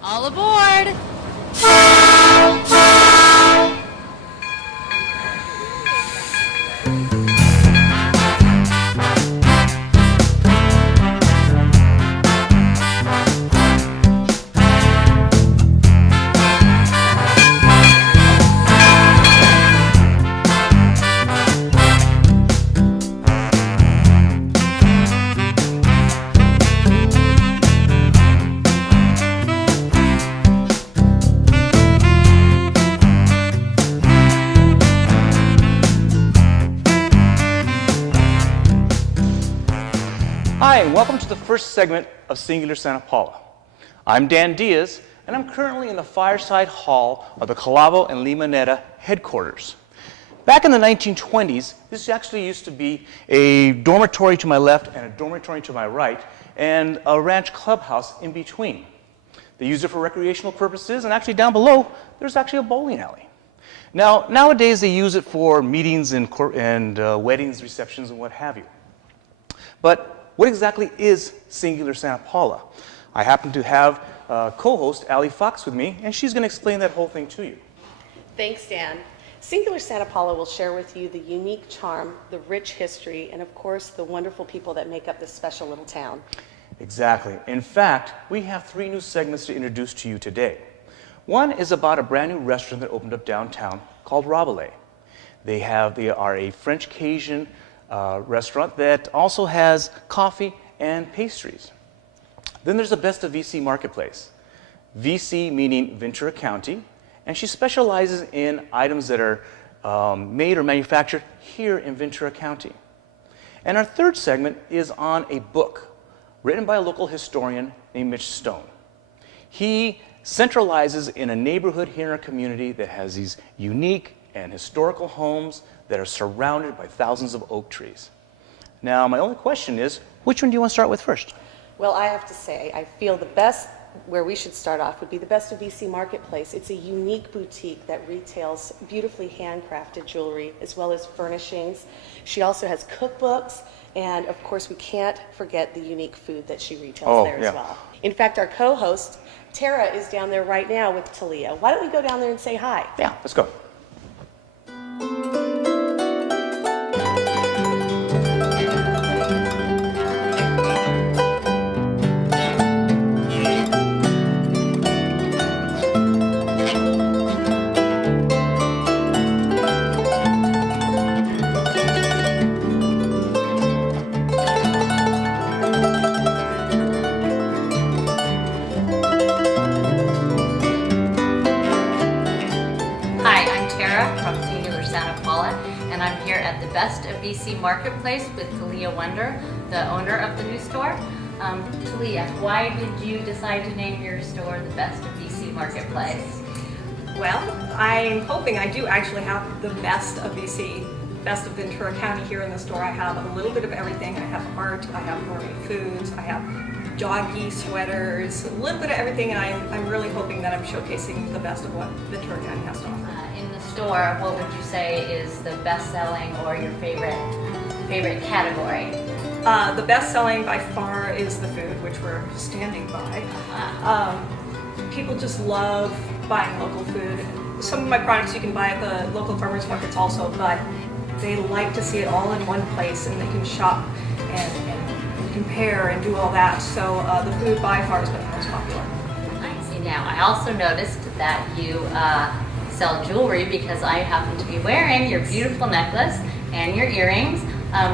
All aboard! Hi, and welcome to the first segment of Singular Santa Paula. I'm Dan Diaz, and I'm currently in the fireside hall of the Calavo and Limoneta headquarters. Back in the 1920s, this actually used to be a dormitory to my left and a dormitory to my right, and a ranch clubhouse in between. They used it for recreational purposes, and actually down below, there's actually a bowling alley. Now, nowadays they use it for meetings and weddings, receptions, and what have you. But what exactly is Singular Santa Paula? I happen to have co-host Allie Fox with me, and she's going to explain that whole thing to you. Thanks, Dan. Singular Santa Paula will share with you the unique charm, the rich history, and of course, the wonderful people that make up this special little town. Exactly. In fact, we have 3 new segments to introduce to you today. One is about a brand new restaurant that opened up downtown called Rabalais. They are a French Cajun restaurant that also has coffee and pastries. Then there's the Best of VC Marketplace. VC meaning Ventura County, and she specializes in items that are made or manufactured here in Ventura County. And our third segment is on a book written by a local historian named Mitch Stone. He centralizes in a neighborhood here in our community that has these unique and historical homes that are surrounded by thousands of oak trees. Now, my only question is, which one do you want to start with first? Well, I have to say, I feel the best, where we should start off, would be the Best of VC Marketplace. It's a unique boutique that retails beautifully handcrafted jewelry as well as furnishings. She also has cookbooks, and of course, we can't forget the unique food that she retails there as well. In fact, our co-host, Tara, is down there right now with Talia. Why don't we go down there and say hi? Yeah, let's go. And I'm here at the Best of VC Marketplace with Talia Wonder, the owner of the new store. Talia, why did you decide to name your store the Best of VC Marketplace? Well, I'm hoping I do actually have the best of VC, best of Ventura County here in the store. I have a little bit of everything. I have art, I have gourmet foods, I have doggy sweaters, a little bit of everything, and I'm really hoping that I'm showcasing the best of what Ventura County has to offer. In the store, what would you say is the best-selling or your favorite category? The best-selling by far is the food, which we're standing by. People just love buying local food. Some of my products you can buy at the local farmers markets also, but they like to see it all in one place, and they can shop and compare and do all that. So the food by far has been the most popular. I see. Now, I also noticed that you sell jewelry, because I happen to be wearing your beautiful necklace and your earrings.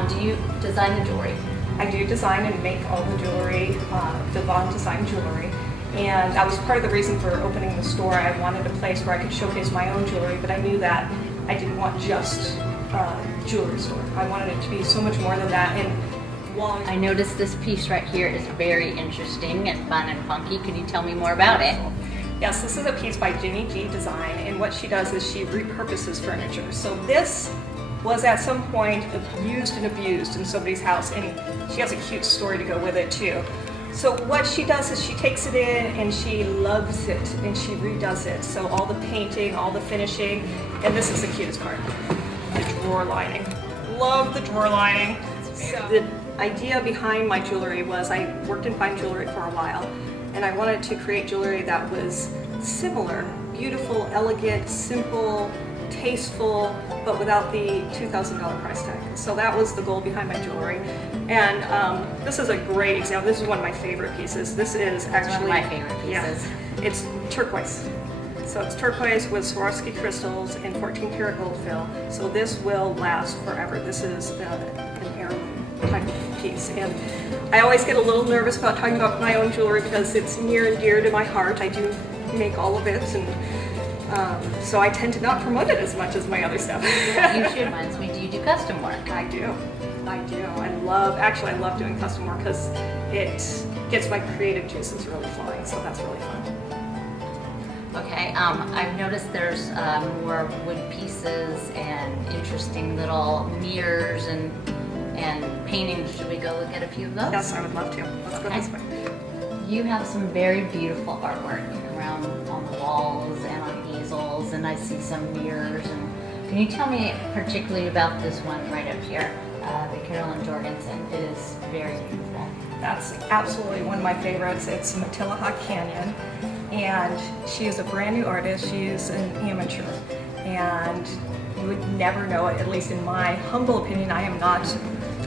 Do you design the jewelry? I do design and make all the jewelry, Devon Design Jewelry. And that was part of the reason for opening the store. I wanted a place where I could showcase my own jewelry, but I knew that I didn't want just a jewelry store. I wanted it to be so much more than that. And while I noticed this piece right here is very interesting and fun and funky. Could you tell me more about it? Yes, this is a piece by Ginny G Design, and what she does is she repurposes furniture. So this was at some point used and abused in somebody's house, and she has a cute story to go with it too. So what she does is she takes it in and she loves it and she redoes it. So all the painting, all the finishing, and this is the cutest part, the drawer lining. Love the drawer lining. So the idea behind my jewelry was I worked in fine jewelry for a while, and I wanted to create jewelry that was similar, beautiful, elegant, simple, tasteful, but without the $2,000 price tag. So that was the goal behind my jewelry. And this is a great example. This is one of my favorite pieces. This is actually one of my favorite pieces. Yeah, it's turquoise. So it's turquoise with Swarovski crystals and 14 karat gold fill. So this will last forever. This is an heirloom type of piece. And I always get a little nervous about talking about my own jewelry because it's near and dear to my heart. I do make all of it, and so I tend to not promote it as much as my other stuff. You should. Reminds me, do you do custom work? I do. I love doing custom work because it gets my creative juices really flowing, so that's really fun. Okay, I've noticed there's more wood pieces and interesting little mirrors and paintings. Should we go look at a few of those? Yes, I would love to. Let's go this way. You have some very beautiful artwork around on the walls and on easels, and I see some mirrors. And can you tell me particularly about this one right up here, the Carolyn Jorgensen? It is very beautiful. That's absolutely one of my favorites. It's Matilaha Canyon, and she is a brand new artist. She is an amateur, and you would never know it, at least in my humble opinion. I am not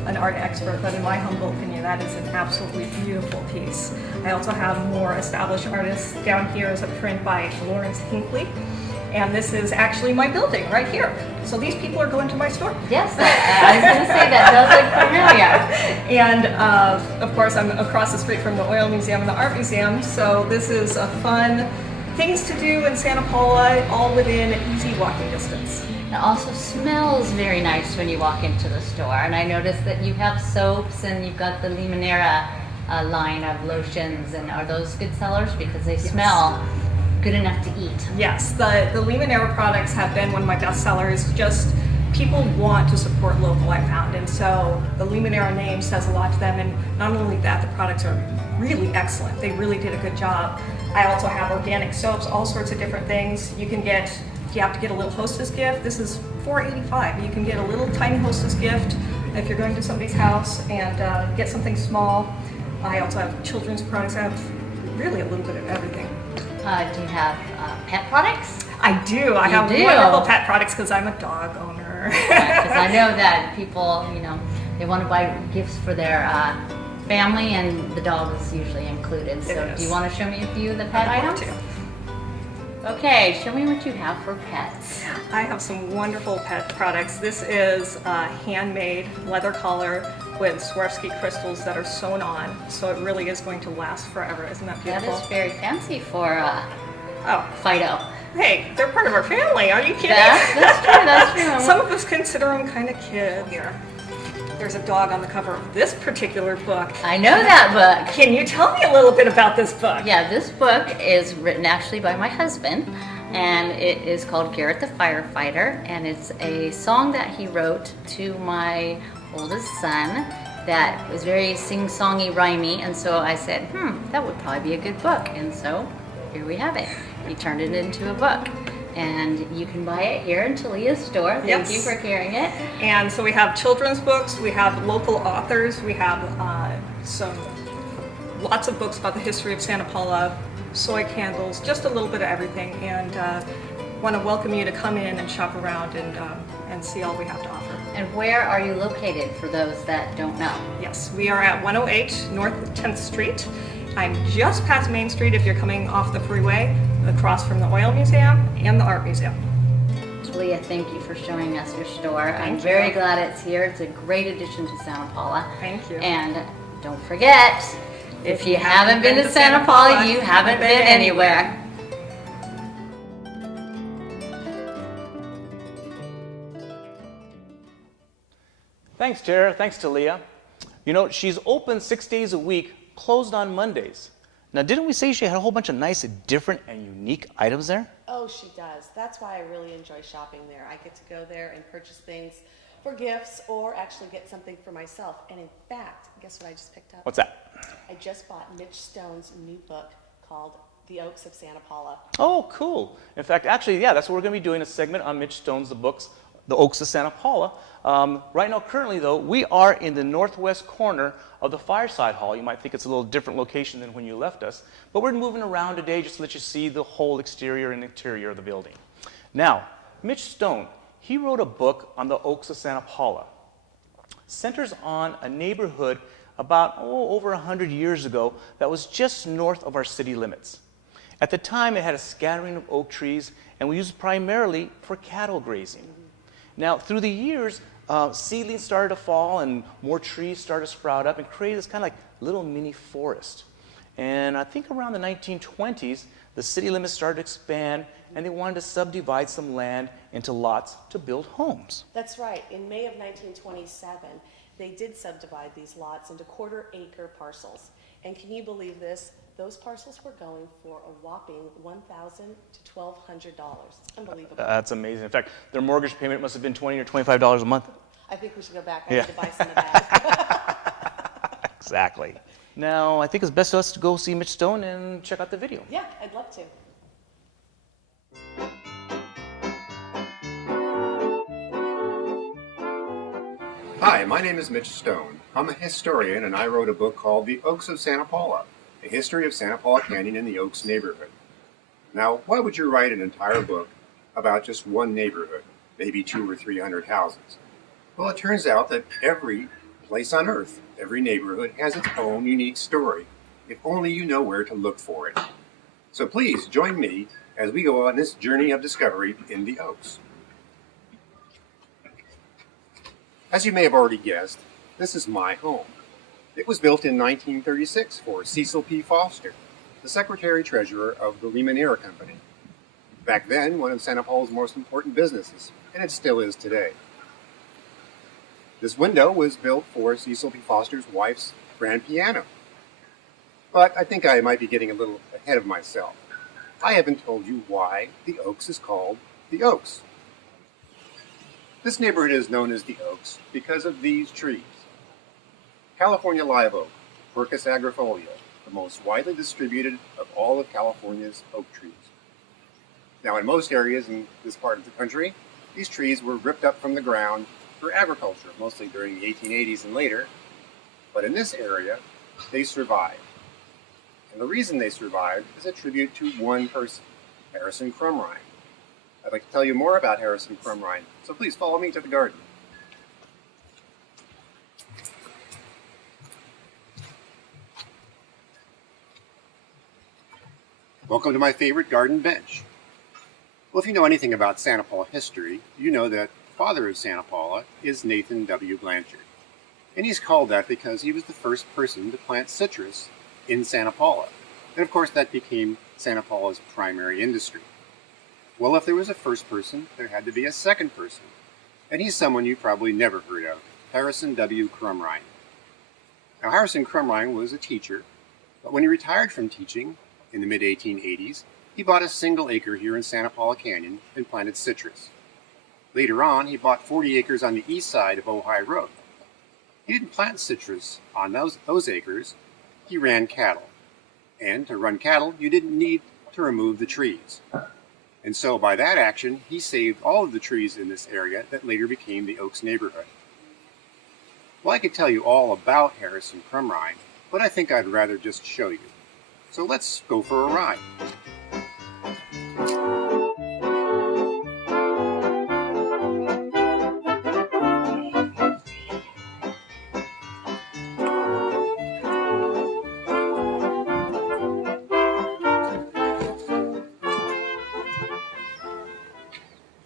an art expert, but in my humble opinion, that is an absolutely beautiful piece. I also have more established artists. Down here is a print by Lawrence Hinckley, and this is actually my building right here. So these people are going to my store. Yes, I was going to say that does look familiar. And of course, I'm across the street from the Oil Museum and the Art Museum, so this is a fun things to do in Santa Paula, all within easy walking distance. It also smells very nice when you walk into the store, and I noticed that you have soaps and you've got the Limonera line of lotions, and are those good sellers because they smell good enough to eat? Yes, the Limonera products have been one of my best sellers. Just people want to support local, I found, and so the Limonera name says a lot to them, and not only that, the products are really excellent. They really did a good job. I also have organic soaps, all sorts of different things. You can get, if you have to get a little hostess gift, this is $4.85. You can get a little tiny hostess gift if you're going to somebody's house and get something small. I also have children's products. I have really a little bit of everything. Do you have pet products? I do. I have wonderful pet products because I'm a dog owner. Because I know that people, they want to buy gifts for their family, and the dog is usually included. So do you want to show me a few of the pet items? Okay, show me what you have for pets. I have some wonderful pet products. This is a handmade leather collar with Swarovski crystals that are sewn on, so it really is going to last forever. Isn't that beautiful? That is very fancy for Fido. Hey, they're part of our family. Are you kidding? That's true. That's true. Some of us consider them kind of kids. Here, there's a dog on the cover of this particular book. I know that book. Can you tell me a little bit about this book? Yeah, this book is written actually by my husband, and it is called Garrett the Firefighter, and it's a song that he wrote to my oldest son that was very sing-songy, rhymey, and so I said, that would probably be a good book, and so here we have it. He turned it into a book. And you can buy it here in Talia's store. Thank you for carrying it. And so we have children's books, we have local authors, we have lots of books about the history of Santa Paula, soy candles, just a little bit of everything. And want to welcome you to come in and shop around and see all we have to offer. And where are you located for those that don't know? Yes, we are at 108 North 10th Street. I'm just past Main Street if you're coming off the freeway, across from the Oil Museum and the Art Museum. Talia, thank you for showing us your store. Thank I'm you. very glad it's here. It's a great addition to Santa Paula. Thank you. And don't forget, if you haven't been to Santa Paula, you haven't been anywhere. Thanks, Tara. Thanks, Talia. She's open 6 days a week, closed on Mondays. Now, didn't we say she had a whole bunch of nice, different, and unique items there? Oh, she does. That's why I really enjoy shopping there. I get to go there and purchase things for gifts or actually get something for myself. And in fact, guess what I just picked up? What's that? I just bought Mitch Stone's new book called The Oaks of Santa Paula. Oh, cool. In fact, actually, yeah, that's what we're going to be doing, a segment on Mitch Stone's The Books the Oaks of Santa Paula. Right now, currently though, we are in the northwest corner of the Fireside Hall. You might think it's a little different location than when you left us, but we're moving around today just to let you see the whole exterior and interior of the building. Now, Mitch Stone, he wrote a book on the Oaks of Santa Paula. Centers on a neighborhood about over 100 years ago that was just north of our city limits. At the time, it had a scattering of oak trees, and we used it primarily for cattle grazing. Now, through the years, seedlings started to fall and more trees started to sprout up and create this kind of like little mini forest. And I think around the 1920s, the city limits started to expand and they wanted to subdivide some land into lots to build homes. That's right. In May of 1927, they did subdivide these lots into quarter-acre parcels. And can you believe this? Those parcels were going for a whopping $1,000 to $1,200. It's unbelievable. That's amazing. In fact, their mortgage payment must have been $20 or $25 a month. I think we should go back. I need to buy some of that. Exactly. Now, I think it's best for us to go see Mitch Stone and check out the video. Yeah, I'd love to. Hi, my name is Mitch Stone. I'm a historian and I wrote a book called The Oaks of Santa Paula, a history of Santa Paula Canyon in the Oaks neighborhood. Now, why would you write an entire book about just one neighborhood, maybe 200 or 300 houses? Well, it turns out that every place on earth, every neighborhood has its own unique story, if only you know where to look for it. So please join me as we go on this journey of discovery in the Oaks. As you may have already guessed, this is my home. It was built in 1936 for Cecil P. Foster, the Secretary-Treasurer of the Lehman-Air Company. Back then, one of Santa Paula's most important businesses, and it still is today. This window was built for Cecil P. Foster's wife's grand piano. But I think I might be getting a little ahead of myself. I haven't told you why the Oaks is called the Oaks. This neighborhood is known as the Oaks because of these trees. California live oak, Quercus agrifolia, the most widely distributed of all of California's oak trees. Now, in most areas in this part of the country, these trees were ripped up from the ground for agriculture, mostly during the 1880s and later. But in this area, they survived. And the reason they survived is a tribute to one person, Harrison Crumrine. I'd like to tell you more about Harrison Crumrine, so please follow me to the garden. Welcome to my favorite garden bench. Well, if you know anything about Santa Paula history, you know that the father of Santa Paula is Nathan W. Blanchard. And he's called that because he was the first person to plant citrus in Santa Paula. And of course, that became Santa Paula's primary industry. Well, if there was a first person, there had to be a second person. And he's someone you've probably never heard of, Harrison W. Crumrine. Now, Harrison Crumrine was a teacher, but when he retired from teaching in the mid-1880s, he bought a single acre here in Santa Paula Canyon and planted citrus. Later on, he bought 40 acres on the east side of Ojai Road. He didn't plant citrus on those acres, he ran cattle. And to run cattle, you didn't need to remove the trees. And so by that action, he saved all of the trees in this area that later became the Oaks neighborhood. Well, I could tell you all about Harrison Crumrine, but I think I'd rather just show you. So let's go for a ride.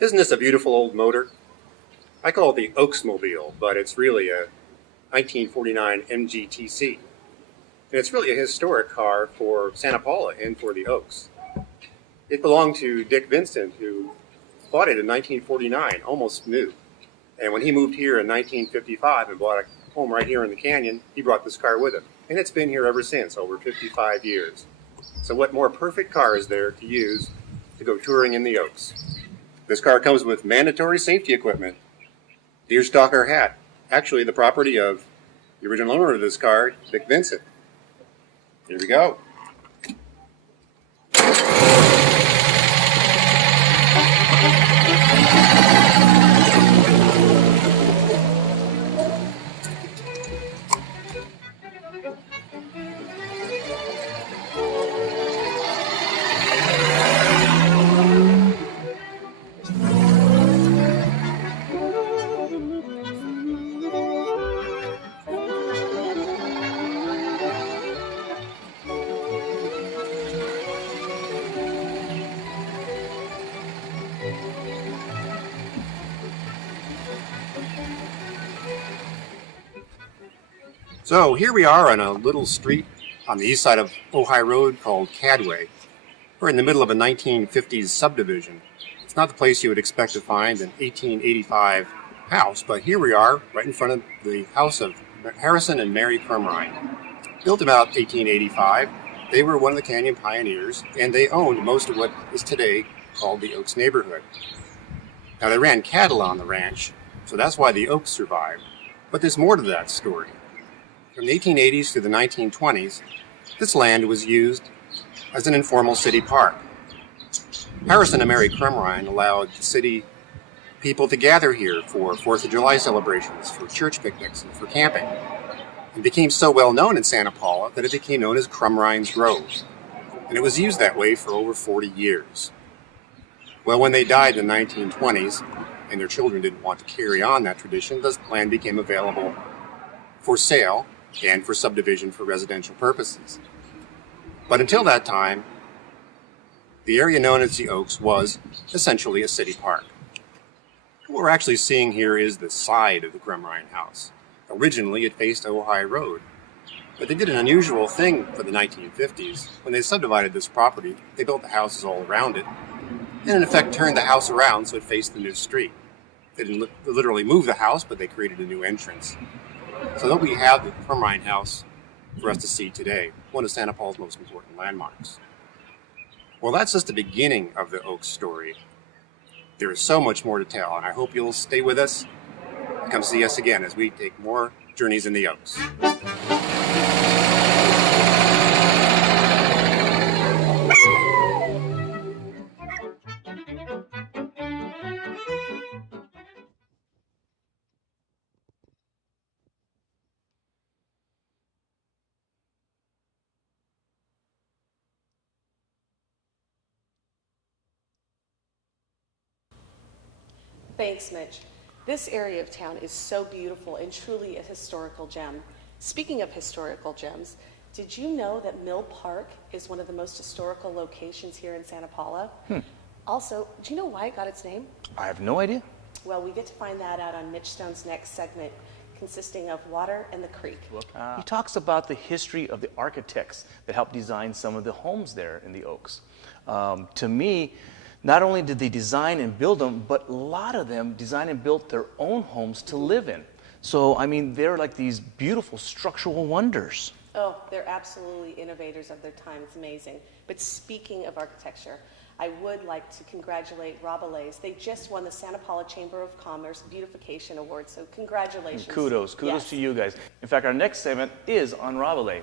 Isn't this a beautiful old motor? I call it the Oaksmobile, but it's really a 1949 MGTC. And it's really a historic car for Santa Paula and for the Oaks. It belonged to Dick Vincent, who bought it in 1949, almost new. And when he moved here in 1955 and bought a home right here in the canyon, he brought this car with him. And it's been here ever since, over 55 years. So what more perfect car is there to use to go touring in the Oaks? This car comes with mandatory safety equipment, deerstalker hat, actually the property of the original owner of this car, Dick Vincent. Here we go. So here we are on a little street on the east side of Ojai Road called Cadway. We're in the middle of a 1950s subdivision. It's not the place you would expect to find an 1885 house, but here we are right in front of the house of Harrison and Mary Crumrine. Built about 1885, they were one of the Canyon pioneers, and they owned most of what is today called the Oaks neighborhood. Now, they ran cattle on the ranch, so that's why the Oaks survived. But there's more to that story. From the 1880s through the 1920s, this land was used as an informal city park. Harrison and Mary Crumrine allowed the city people to gather here for 4th of July celebrations, for church picnics, and for camping. It became so well known in Santa Paula that it became known as Crumrine's Grove. And it was used that way for over 40 years. Well, when they died in the 1920s, and their children didn't want to carry on that tradition, the land became available for sale and for subdivision for residential purposes. But until that time, the area known as the Oaks was essentially a city park. What we're actually seeing here is the side of the Crumrine house. Originally, it faced Ojai Road, but they did an unusual thing for the 1950s. When they subdivided this property, they built the houses all around it, and in effect turned the house around so it faced the new street. They didn't literally move the house, but they created a new entrance. So that we have the Crumrine house for us to see today, one of Santa Paula's most important landmarks. Well, that's just the beginning of the Oaks story. There is so much more to tell, and I hope you'll stay with us and come see us again as we take more journeys in the Oaks. Thanks, Mitch. This area of town is so beautiful and truly a historical gem. Speaking of historical gems, did you know that Mill Park is one of the most historical locations here in Santa Paula? Also, do you know why it got its name? I have no idea. Well, we get to find that out on Mitch Stone's next segment, consisting of water and the creek. He talks about the history of the architects that helped design some of the homes there in the Oaks. To me, not only did they design and build them, but a lot of them designed and built their own homes to live in. So, I mean, they're like these beautiful structural wonders. Oh, they're absolutely innovators of their time. It's amazing. But speaking of architecture, I would like to congratulate Rabalais. They just won the Santa Paula Chamber of Commerce Beautification Award, so congratulations. Kudos Yes. to you guys. In fact, our next segment is on Rabalais.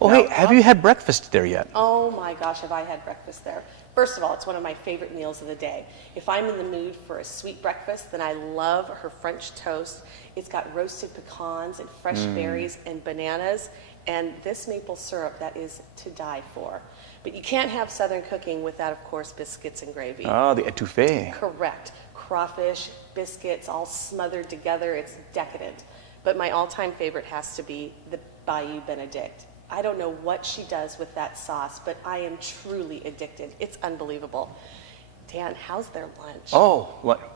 Oh, now, hey, have you had breakfast there yet? Oh my gosh, have I had breakfast there. First of all, it's one of my favorite meals of the day. If I'm in the mood for a sweet breakfast, then I love her French toast. It's got roasted pecans and fresh berries and bananas, and this maple syrup that is to die for. But you can't have Southern cooking without, of course, biscuits and gravy. Oh, the etouffee. Correct. Crawfish, biscuits, all smothered together. It's decadent. But my all-time favorite has to be the Bayou Benedict. I don't know what she does with that sauce, but I am truly addicted. It's unbelievable. Dan, how's their lunch? Oh,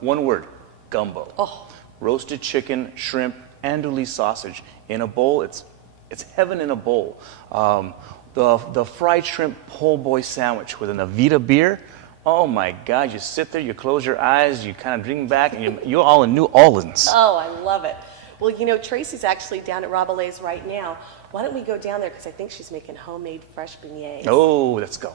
one word, gumbo. Oh. Roasted chicken, shrimp, andouille sausage in a bowl. It's heaven in a bowl. The fried shrimp po' boy sandwich with an Avita beer. Oh my God, you sit there, you close your eyes, you kind of dream back, and you're all in New Orleans. Oh, I love it. Well, you know, Tracy's actually down at Rabalais right now. Why don't we go down there, because I think she's making homemade fresh beignets. Oh, let's go.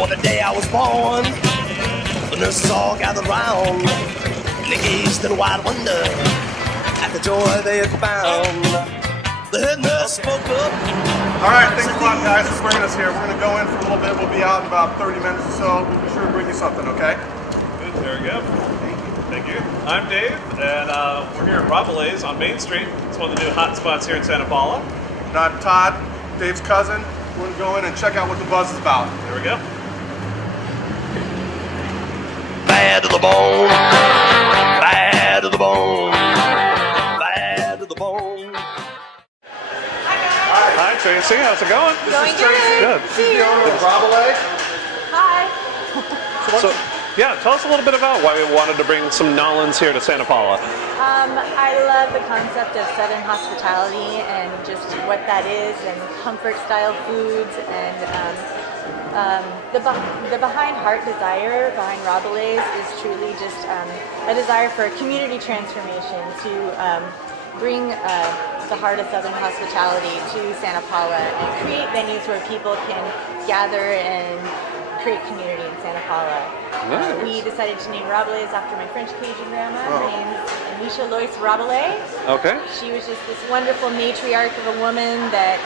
On the day I was born, the nurses all gathered round, and they gazed in wide wonder at the joy they had found. The head nurse spoke up. All right, thanks a lot, guys, for bringing us here. We're going to go in for a little bit. We'll be out in about 30 minutes or so. We'll be sure to bring you something, okay? Good, there we go. Thank you. I'm Dave, and we're here at Rabalais on Main Street. It's one of the new hot spots here in Santa Paula. And I'm Todd, Dave's cousin. We're going to go in and check out what the buzz is about. There we go. bad to the bone, bad to the bone, bad to the bone. Hi, Tracy. How's it going? Going good. Good. She's the owner of Rabalais. Hi. So, yeah, tell us a little bit about why we wanted to bring some Nolans here to Santa Paula. I love the concept of Southern hospitality and just what that is, and comfort style foods, and the behind heart desire behind Rabalais is truly just a desire for a community transformation to bring the heart of Southern hospitality to Santa Paula and create venues where people can gather and create community in Santa Paula. Nice. We decided to name Rabalais after my French Cajun grandma. Her name's Anisha Lois Rabalais. Okay. She was just this wonderful matriarch of a woman that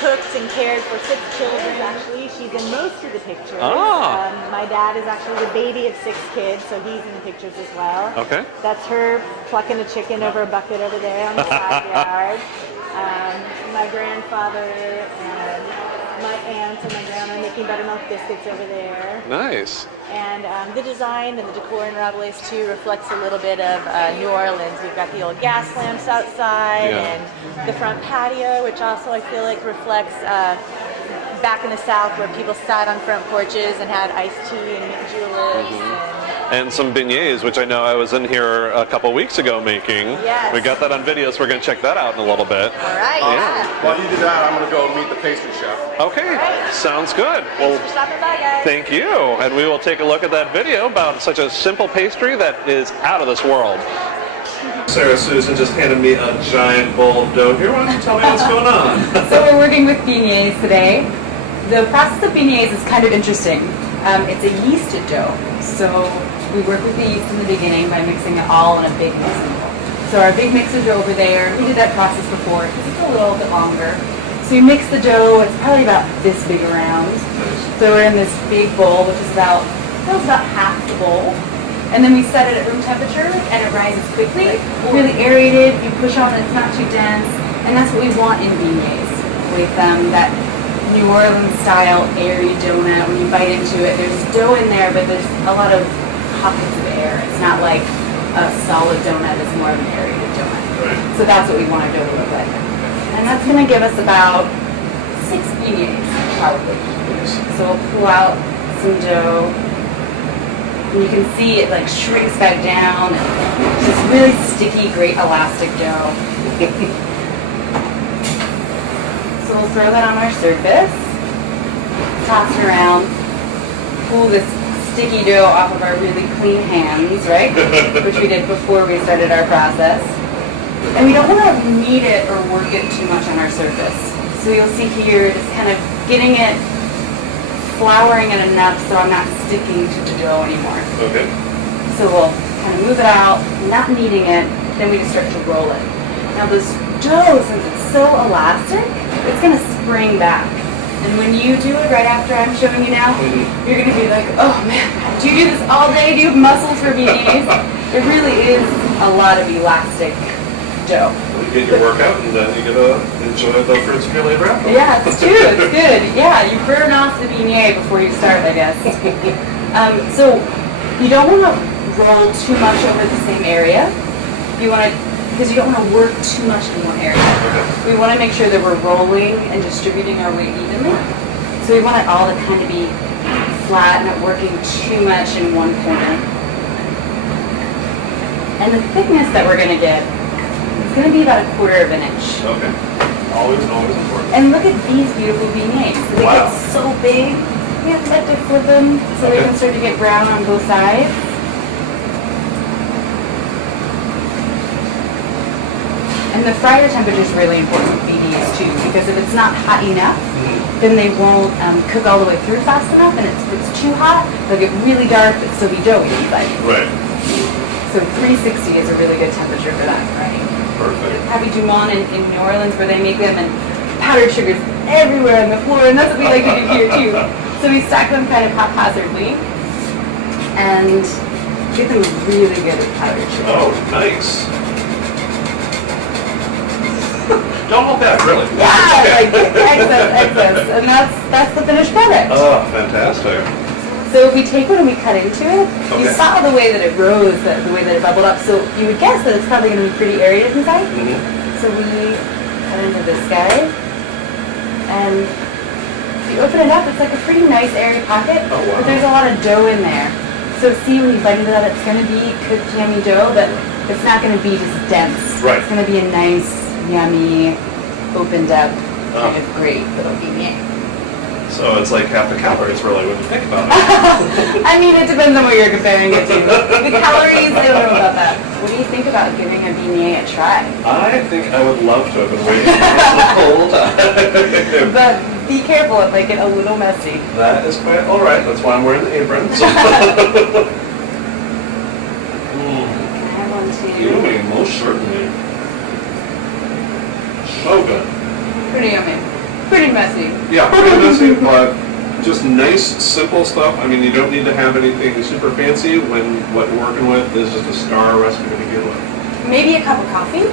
cooked and cared for 6 children. Actually, she's in most of the pictures. Ah. My dad is actually the baby of 6 kids, so he's in the pictures as well. Okay. That's her plucking a chicken over a bucket over there on the side yard. My grandfather and my aunt and my grandma making buttermilk biscuits over there. Nice. And the design and the decor in Rabalais too reflects a little bit of New Orleans. We've got the old gas lamps outside and the front patio, which also I feel like reflects back in the South where people sat on front porches and had iced tea and mint juleps. And some beignets, which I know I was in here a couple weeks ago making. Yes. We got that on video, so we're going to check that out in a little bit. All right. While you do that, I'm going to go meet the pastry chef. Okay, sounds good. Thanks for stopping by, guys. Thank you. And we will take a look at that video about such a simple pastry that is out of this world. Sarah Susan just handed me a giant bowl of dough here. Why don't you tell me what's going on? So we're working with beignets today. The process of beignets is kind of interesting. It's a yeasted dough. So we work with the yeast in the beginning by mixing it all in a big mixing bowl. So our big mixers are over there. We did that process before because it's a little bit longer. So you mix the dough. It's probably about this big around. So we're in this big bowl, which is about half the bowl. And then we set it at room temperature, and it rises quickly. Really aerated. You push on it, it's not too dense, and that's what we want in beignets. With that New Orleans style airy donut. When you bite into it, there's dough in there, but there's a lot of pockets of air. It's not like a solid donut. It's more of an aerated donut. Right. So that's what we want our dough to look like. And that's going to give us about 6 beignets, probably. So we'll pull out some dough. And you can see it like shrinks back down. It's this really sticky, great elastic dough. So we'll throw that on our surface. Toss it around. Pull this sticky dough off of our really clean hands, right? Which we did before we started our process. And we don't want to knead it or work it too much on our surface. So you'll see here, just kind of getting it, flouring it enough so I'm not sticking to the dough anymore. Okay. So we'll kind of move it out, not kneading it, then we just start to roll it. Now this dough, since it's so elastic, it's going to spring back. And when you do it right after I'm showing you now, you're going to be like, oh man, do you do this all day? Do you have muscles for beignets? It really is a lot of elastic dough. You get your workout and then you get to enjoy the fruits of your labor after. Yeah, it's true. It's good. Yeah, you burn off the beignet before you start, I guess. So you don't want to roll too much over the same area. You want to, because you don't want to work too much in one area. We want to make sure that we're rolling and distributing our weight evenly. So we want it all to kind of be flat, not working too much in one corner. And the thickness that we're going to get is going to be about 1/4 inch. Okay. Always important. And look at these beautiful beignets. They get so big. We have to flip them so they can start to get brown on both sides. And the fryer temperature is really important with beignets too, because if it's not hot enough, then they won't cook all the way through fast enough, and if it's too hot, they'll get really dark but still be doughy inside. Right. So 360 is a really good temperature for that. Right. Perfect. Happy Du Monde in New Orleans where they make them, and powdered sugar's everywhere on the floor, and that's what we like to do here too. So we stack them kind of haphazardly and get them really good at powdered sugar. Oh, nice. Don't hold back, really. Yeah, like excess, and that's the finished product. Oh, fantastic. So we take one and we cut into it. You Okay. saw the way that it rose, the way that it bubbled up. So you would guess that it's probably going to be pretty aerated inside. So we cut into this guy, and if you open it up, it's like a pretty nice airy pocket. Oh, wow. But there's a lot of dough in there. So see, when you bite into that, it's going to be cooked yummy dough, but it's not going to be just dense. Right. It's going to be a nice, yummy, opened up kind of great little beignet. So it's like half the calories, really, when you think about it. I mean, it depends on what you're comparing it to. The calories, I don't know about that. What do you think about giving a beignet a try? I think I would love to have been waiting for this the whole time. But be careful, it might get a little messy. That is quite all right. That's why I'm wearing the apron. So. Can I have one too? Yummy, most certainly. So good. Pretty yummy. Pretty messy. Yeah, pretty messy, but just nice, simple stuff. I mean, you don't need to have anything super fancy when what you're working with is just a star recipe to begin with. Maybe a cup of coffee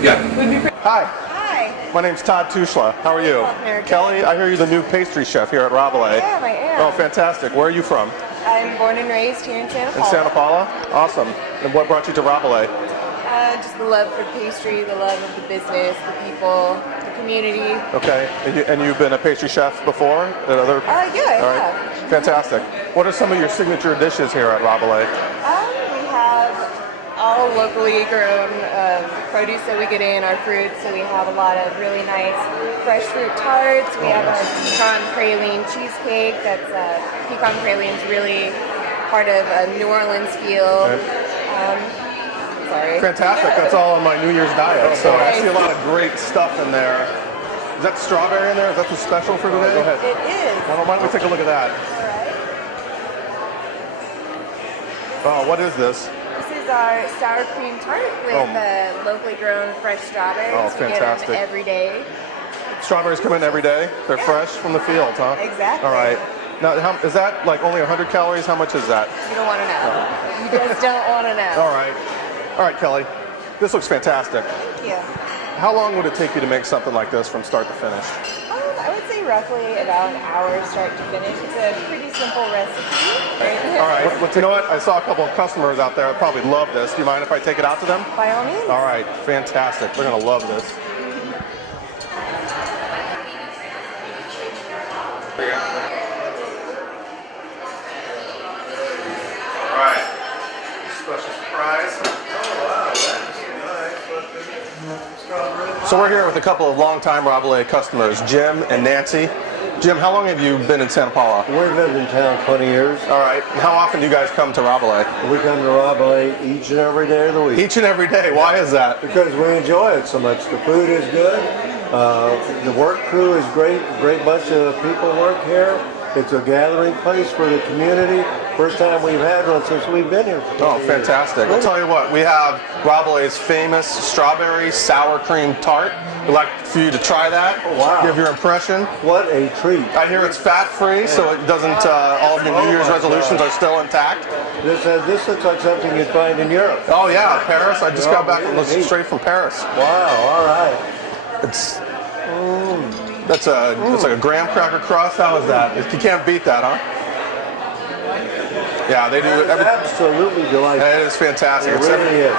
Yeah. would be pretty. Hi, Hi. my name's Todd Tushla. How are you? Kelly, I hear you're the new pastry chef here at Rabalais. I am. Oh, fantastic. Where are you from? I'm born and raised here in Santa In Paula. Santa Paula? Awesome. And what brought you to Rabalais? Just the love for pastry, the love of the business, the people, the community. Okay. And you've been a pastry chef before at other? Yeah, I All right. have. Fantastic. What are some of your signature dishes here at Rabalais? We have all locally grown produce that we get in, our fruits. So we have a lot of really nice fresh fruit tarts. We have our pecan praline cheesecake. That's pecan praline's really part of a New Orleans feel. Sorry. Fantastic. That's all on my New Year's diet. So I nice. see a lot of great stuff in there. Is that strawberry in there? Is that the special for today? Go ahead. It is. Why don't we take a look at that? Oh, what is this? This is our sour cream tart with locally grown fresh strawberries. Oh, We get fantastic. them every day. Strawberries come in every day? They're fresh from the field, huh? Exactly. All right. Now, is that like only 100 calories? How much is that? You don't want to know. You just don't want to know. All right. All right, Kelly. This looks fantastic. Thank you. How long would it take you to make something like this from start to finish? I would say roughly about an hour start to finish. It's a pretty simple recipe. All right. Well, you know what? I saw a couple of customers out there that probably love this. Do you mind if I take it out to them? By all means. All right. Fantastic. They're going to love this. All right. Special surprise. So we're here with a couple of longtime Rabalais customers, Jim and Nancy. Jim, how long have you been in Santa Paula? We've lived in town 20 years. All right. And how often do you guys come to Rabalais? We come to Rabalais each and every day of the week. Each and every day. Why is that? Because we enjoy it so much. The food is good. The work crew is great. Great bunch of people work here. It's a gathering place for the community. First time we've had one since we've been here. Oh, fantastic. I'll tell you what, we have Rabalais' famous strawberry sour cream tart. We'd like for you to try that. Oh, wow. Give your impression. What a treat. I hear it's fat-free, so it doesn't, all of your New Year's resolutions are still intact. This looks like something you'd find in Europe. Oh yeah, Paris. I just got back really? straight from Paris. Wow, all right. It's that's like a graham cracker crust. How is that? You can't beat that, huh? Yeah, they do everything. Absolutely delightful. It is fantastic. It really is.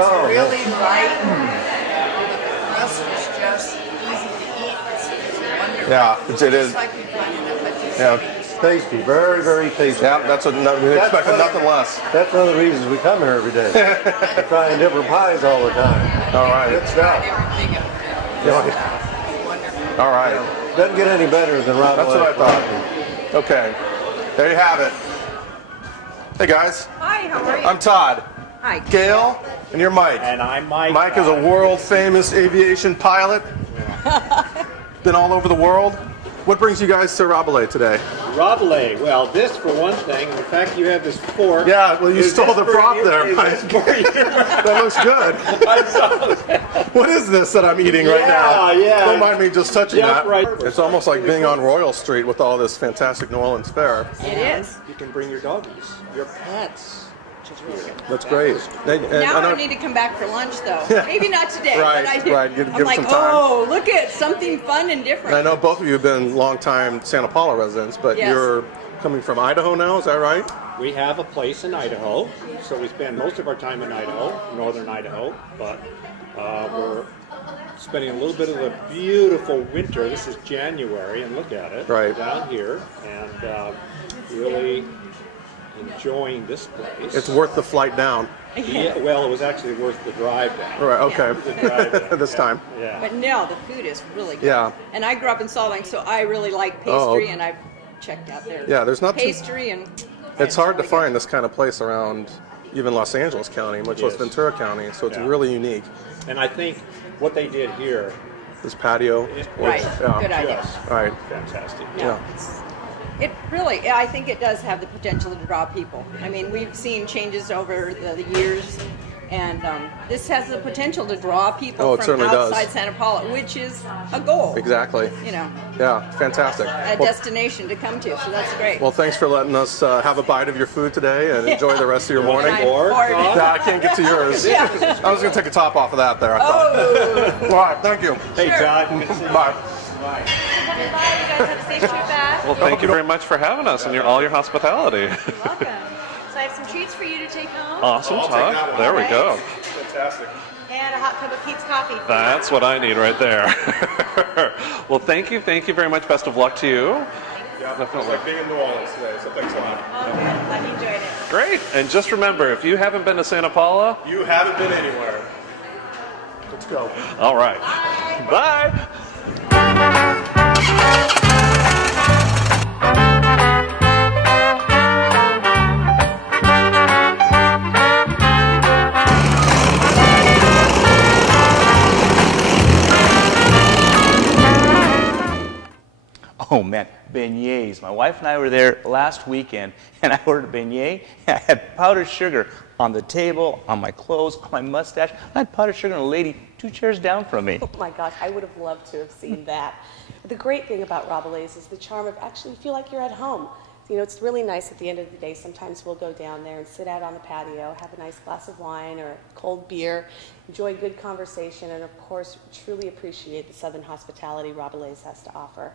Oh, Really light. The crust is just easy to eat. It's wonderful. Yeah, it is. Just like you find in a budget. Yeah. Tasty, very, very tasty. Yeah, that's what we expected nothing less. That's one of the reasons we come here every day. We're trying different pies all the time. All right. Good stuff. Everything up there. Wonderful. All right. Doesn't get any better than Rabalais. That's what I thought. Okay. There you have it. Hey guys. Hi, how are you? I'm Todd. Hi. Gail, and you're Mike. And I'm Mike. Mike is a world famous aviation pilot. Been all over the world. What brings you guys to Rabalais today? Rabelais. Well, this for one thing. The fact you have this fork. Yeah, well, you stole the prop there, Mike. Is this for you? That looks good. I saw that. What is this that I'm eating right now? Yeah. Don't mind me just touching Jump that. right. It's almost like being on Royal Street with all this fantastic New Orleans fare. It is. You can bring your doggies, your pets. That's great. Now I need to come back for lunch, though. Maybe not today. Right, but I did. right. Give I'm like, some time. oh, look at something fun and different. And I know both of you have been longtime Santa Paula residents, but Yes. you're coming from Idaho now, is that right? We have a place in Idaho, so we spend most of our time in Idaho, northern Idaho, but we're spending a little bit of the beautiful winter. This is January, and look at it, Right. down here, and really enjoying this place. It's worth the flight down. Yeah, well, it was actually worth the drive down. Right, okay. The drive down. This time. Yeah. But no, the food is really good. Yeah. And I grew up in Salt Lake, so I really like pastry, Oh. and I've checked out their Yeah, there's not too- pastry and It's hard to find this kind of place around even Los Angeles County, much less Yes. Ventura County, so it's Yeah. really unique. And I think what they did here, This patio. Right. Yeah. Good idea. Right. fantastic. Yeah. it really, I think it does have the potential to draw people. I mean, we've seen changes over the years, and this has the potential to draw people Oh, it from certainly does. outside Santa Paula, which is a goal. Exactly. You know, Yeah, fantastic. a Well, destination to come to, so that's great. well, thanks for letting us have a bite of your food today and enjoy the rest of your morning. I'm bored. Yeah, I can't get to yours. Yeah. I was going to take a top off of that there, I thought. Oh. All right, thank you. Hey, Todd. Good to see you. Bye. Bye. You guys have a safe trip back. Well, thank you very much for having us and all your hospitality. You're welcome. So I have some treats for you to take home. Awesome, I'll take that Todd. one. There we go. Fantastic. And a hot cup of Pete's coffee. That's what I need right there. Well, thank you very much. Best of luck to you. Yeah, it's like being in New Orleans today, so thanks a lot. Oh, good. Glad you enjoyed it. Great. And just remember, if you haven't been to Santa Paula, You haven't been anywhere. Let's go. all right. Bye. Oh man, beignets. My wife and I were there last weekend, and I ordered a beignet. I had powdered sugar on the table, on my clothes, on my mustache. I had powdered sugar and a lady 2 chairs down from me. Oh my gosh, I would have loved to have seen that. The great thing about Rabalais is the charm of actually feel like you're at home. You know, it's really nice at the end of the day. Sometimes we'll go down there and sit out on the patio, have a nice glass of wine or a cold beer, enjoy good conversation, and of course, truly appreciate the Southern hospitality Rabalais has to offer.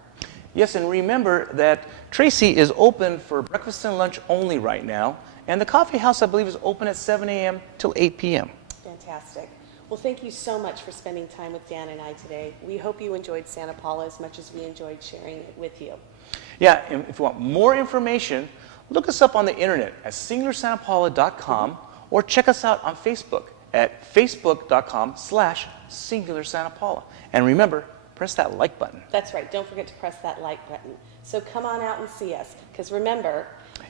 Yes, and remember that Tracy is open for breakfast and lunch only right now, and the coffee house, I believe, is open at 7 a.m. till 8 p.m. Fantastic. Well, thank you so much for spending time with Dan and I today. We hope you enjoyed Santa Paula as much as we enjoyed sharing it with you. Yeah, and if you want more information, look us up on the internet at singularsantapaula.com or check us out on Facebook at facebook.com/singularsantapaula. And remember, press that like button. That's right. Don't forget to press that like button. So come on out and see us, because remember,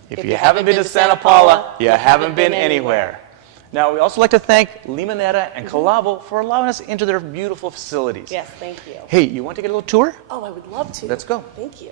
If you haven't been to Santa Paula, you haven't been anywhere. Now, we also like to thank Limonetta and Calavo for allowing us into their beautiful facilities. Yes, thank you. Hey, you want to get a little tour? Oh, I would love to. Let's go. Thank you.